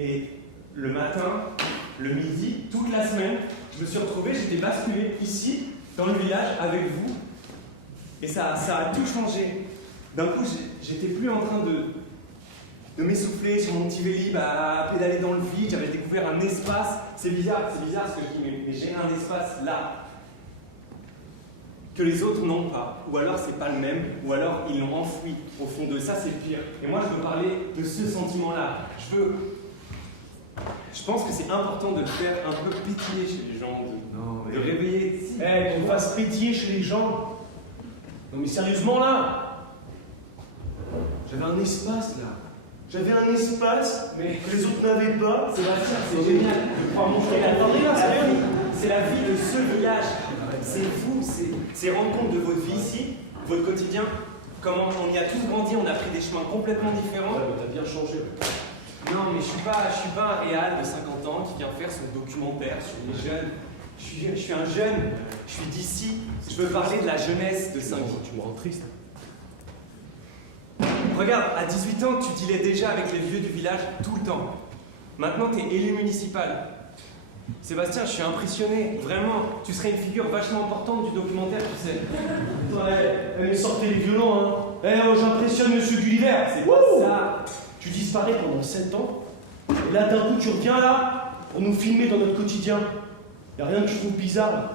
Et le matin, le midi, toute la semaine, je me suis retrouvé, j'étais basculé ici, dans le village, avec vous. Et ça a tout changé. D'un coup, j'étais plus en train de m'essouffler sur mon petit vélib à pédaler dans le vide. J'avais découvert un espace. C'est bizarre ce que je dis, mais j'ai un espace là que les autres n'ont pas. Ou alors c'est pas le même, ou alors ils l'ont enfoui au fond d'eux. Ça c'est pire. Et moi je veux parler de ce sentiment-là. Je pense que c'est important de le faire un peu pétiller chez les gens, de réveiller. Qu'on fasse pétiller chez les gens. Non mais sérieusement là, j'avais un espace là. J'avais un espace que les autres n'avaient pas. Sébastien, c'est génial de pouvoir montrer la vie. C'est la vie de ce village. C'est vous, c'est rendre compte de votre vie ici, votre quotidien, comment on y a tous grandi, on a pris des chemins complètement différents. Ouais, t'as bien changé. Non, mais je suis pas un réal de 50 ans qui vient faire son documentaire sur les jeunes. Je suis un jeune, je suis d'ici. Je veux parler de la jeunesse de Saint-Guy. Tu me rends triste. Regarde, à 18 ans, tu dealais déjà avec les vieux du village tout le temps. Maintenant, tu es élu municipal. Sébastien, je suis impressionné, vraiment. Tu serais une figure vachement importante du documentaire, tu sais. Mais sortez les violons, hein. J'impressionne Monsieur Gulliver. C'est pas ça. Tu disparais pendant 7 ans, et là d'un coup tu reviens là pour nous filmer dans notre quotidien. Y a rien que je trouve bizarre.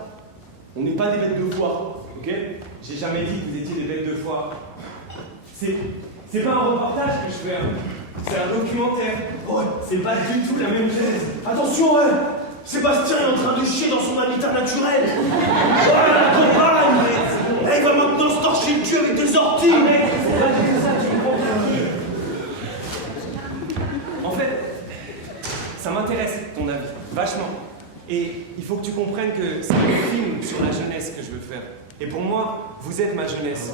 On n'est pas des bêtes de foire, ok? J'ai jamais dit que vous étiez des bêtes de foire. C'est pas un reportage que je fais, c'est un documentaire. Ouais. C'est pas du tout la même chose. Attention, ouais. Sébastien est en train de chier dans son habitat naturel. Voilà la campagne. Il va maintenant se torcher le cul avec des orties. Ah, mec, c'est pas du tout ça, tu comprends bien. En fait, ça m'intéresse ton avis, vachement. Et il faut que tu comprennes que c'est un film sur la jeunesse que je veux faire. Et pour moi, vous êtes ma jeunesse.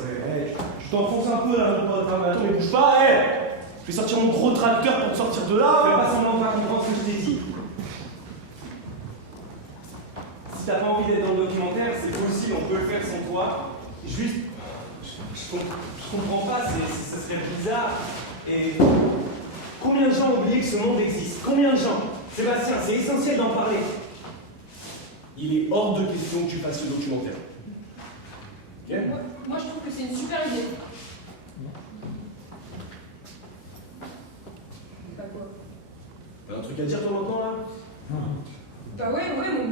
Je t'enfonce un peu là, attends, mais bouge pas, Je vais sortir mon gros tracteur pour te sortir de Fais là. pas semblant de pas comprendre ce que je t'ai dit. Si t'as pas envie d'être dans le documentaire, c'est possible, on peut le faire sans toi. Juste, je comprends pas, ça serait bizarre. Et combien de gens ont oublié que ce monde existe? Combien de gens? Sébastien, c'est essentiel d'en parler. Il est hors de question que tu fasses ce documentaire. Ok? Moi, je trouve que c'est une super idée. Bah quoi? T'as un truc à dire toi maintenant là? Bah ouais,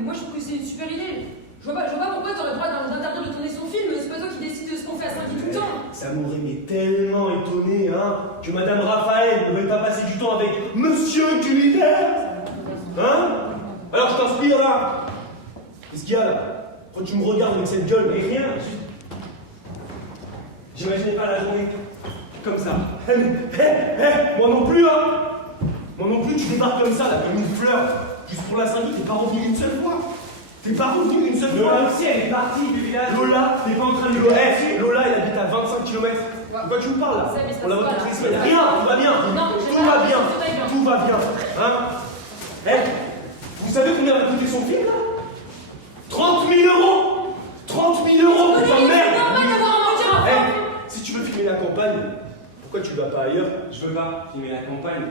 moi je trouve que c'est une super idée. Je vois pas pourquoi t'aurais le droit d'interdire de tourner son film, c'est pas toi qui décides de ce qu'on fait à Saint-Guy tout le temps. Ça m'aurait mais tellement étonné, que Madame Raphaël ne veuille pas passer du temps avec Monsieur Gulliver. Alors je t'inspire là. Qu'est-ce qu'il y a là? Pourquoi tu me regardes avec cette gueule? Mais rien, juste. J'imaginais pas la journée comme ça. Moi non plus, Moi non plus, tu débarques comme ça, là, comme une fleur. Juste pour la Saint-Guy, t'es pas revenu une seule fois. T'es pas revenu une seule fois. Lola aussi, elle est partie du village. Lola, t'es pas en train de Lola, elle habite à 25 km. De quoi tu me parles là? Ça, mais ça On la se voit voit, toutes les là. semaines. Rien, tout va bien. Non, Tout va bien. Tout va bien. Vous savez combien va coûter son film là? 30 000 euros. 30 000 euros pour ta mère. C'est normal d'avoir un mentir à fond. Si tu veux filmer la campagne, pourquoi tu vas pas ailleurs? Je veux pas filmer la campagne.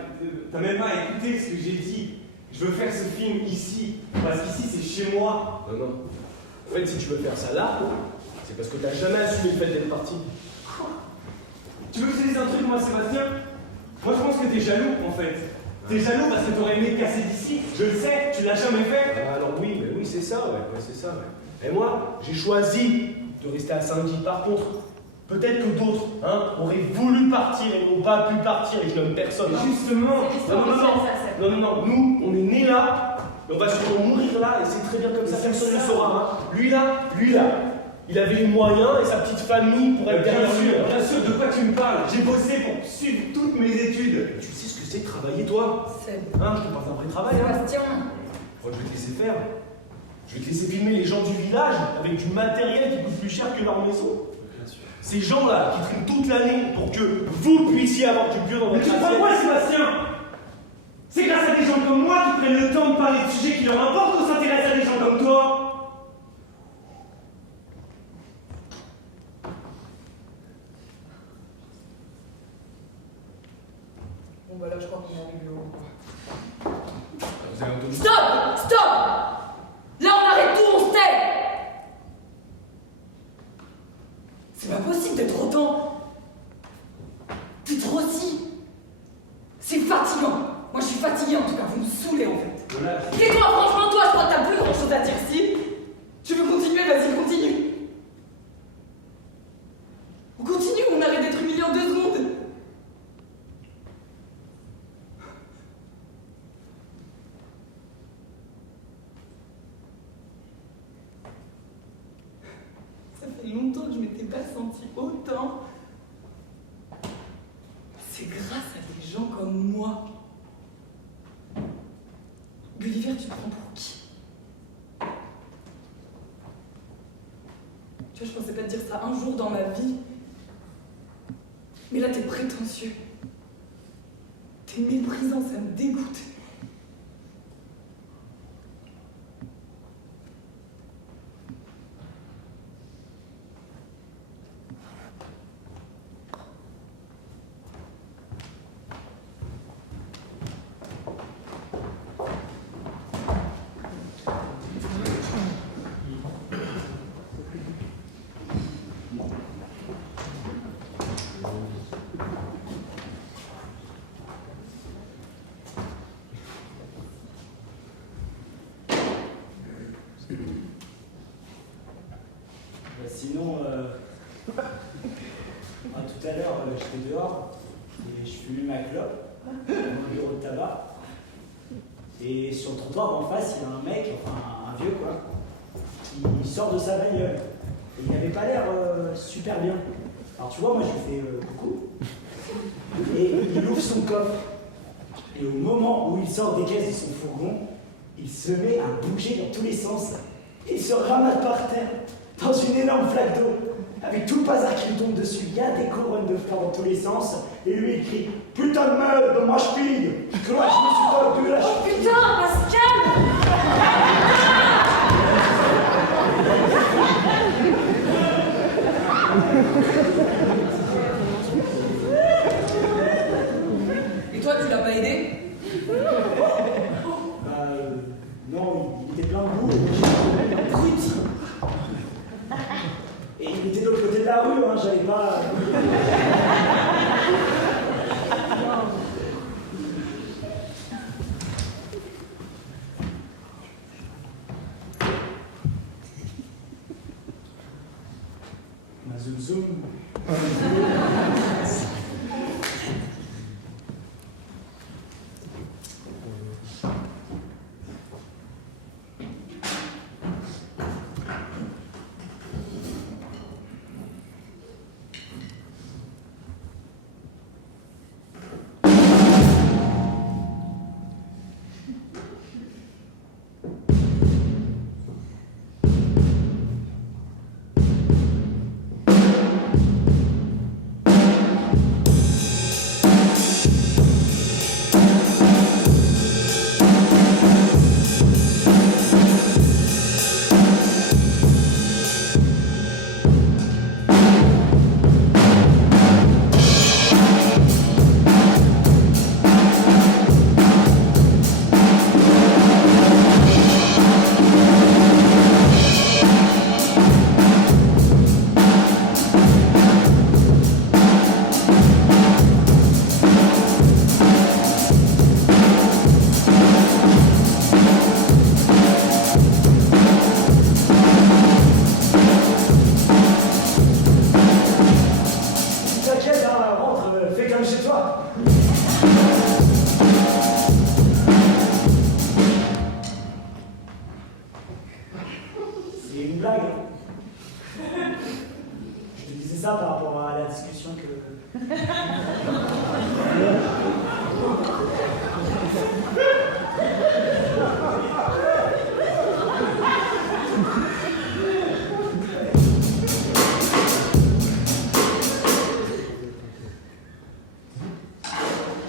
T'as même pas écouté ce que j'ai dit. Je veux faire ce film ici. Parce qu'ici, c'est chez moi. Non. En fait, si tu veux faire ça là, c'est parce que t'as jamais assumé le fait d'être parti. Tu veux que je te dise un truc, moi, Sébastien? Moi, je pense que t'es jaloux, en fait. T'es jaloux parce que t'aurais aimé te casser d'ici. Je le sais, tu l'as jamais fait. Alors oui, c'est ça, c'est ça, Et moi, j'ai choisi de rester à Saint-Guy. Par contre, peut-être que d'autres, auraient voulu partir et n'ont pas pu partir et je nomme personne. Mais justement, C'est l'histoire de ça. Non, nous, on est nés là, et on va sûrement mourir là, et c'est très bien comme ça, personne ne le saura. Lui là, il avait les moyens et sa petite famille pour être derrière lui. Bien sûr, de quoi tu me parles? J'ai bossé pour suivre toutes mes études. Tu sais ce que c'est de travailler, toi? C'est Je te parle d'un vrai travail, Sébastien. Je vais te laisser faire. Je vais te laisser filmer les gens du village avec du matériel qui coûte plus cher que leur maison. Ces gens-là qui triment toute l'année pour que vous puissiez avoir du bio dans Mais votre tu assiette. crois quoi, Sébastien? C'est grâce à des gens comme moi qui prennent le temps de parler de sujets qui leur importent qu'on s'intéresse à des gens comme toi. Bon bah là je crois qu'on est arrivé Vous avez entendu? Stop! Stop! Là, on arrête tout, on se tait! C'est pas possible d'être autant. D'être aussi. C'est fatigant. Moi, je suis fatiguée en tout cas. Vous me saoulez en fait. Voilà. Et toi, franchement, toi, je crois que t'as plus grand chose à dire. Si tu veux continuer, vas-y, continue. On continue, on arrête d'être humilié en 2 secondes. Ça fait longtemps que je m'étais pas sentie autant. C'est grâce à des gens comme moi. Gulliver, tu te prends pour qui? Tu vois, je pensais pas te dire ça un jour dans ma vie. Mais là, t'es prétentieux. T'es méprisant, ça me dégoûte. Sinon, tout à l'heure, j'étais dehors et je fumais ma clope dans mon bureau de tabac. Et sur le trottoir d'en face, il y a un mec, enfin un vieux quoi, qui sort de sa bagnole. Et il n'avait pas l'air super bien. Alors tu vois, moi je lui fais coucou. Et il ouvre son coffre. Et au moment où il sort des caisses de son fourgon, il se met à bouger dans tous les sens. Et il se ramasse par terre. Dans une énorme flaque d'eau, avec tout le bazar qui lui tombe dessus, il y a des couronnes de fleurs dans tous les sens, et lui il crie « Putain de meuf, donne-moi je pille !» Que moi je me suis pas occupé la Oh putain, Pascal! Et toi, tu l'as pas aidé? Non, il était plein de boue. Brut! Et il était de l'autre côté de la rue, hein, j'avais pas... Ma zoom zoom. ça par rapport à la discussion que...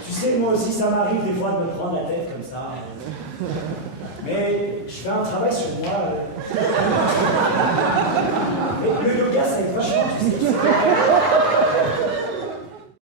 Tu sais, moi aussi, ça m'arrive des fois de me prendre la tête comme ça. Mais je fais un travail sur moi. Et le yoga, ça aide vachement, tu sais.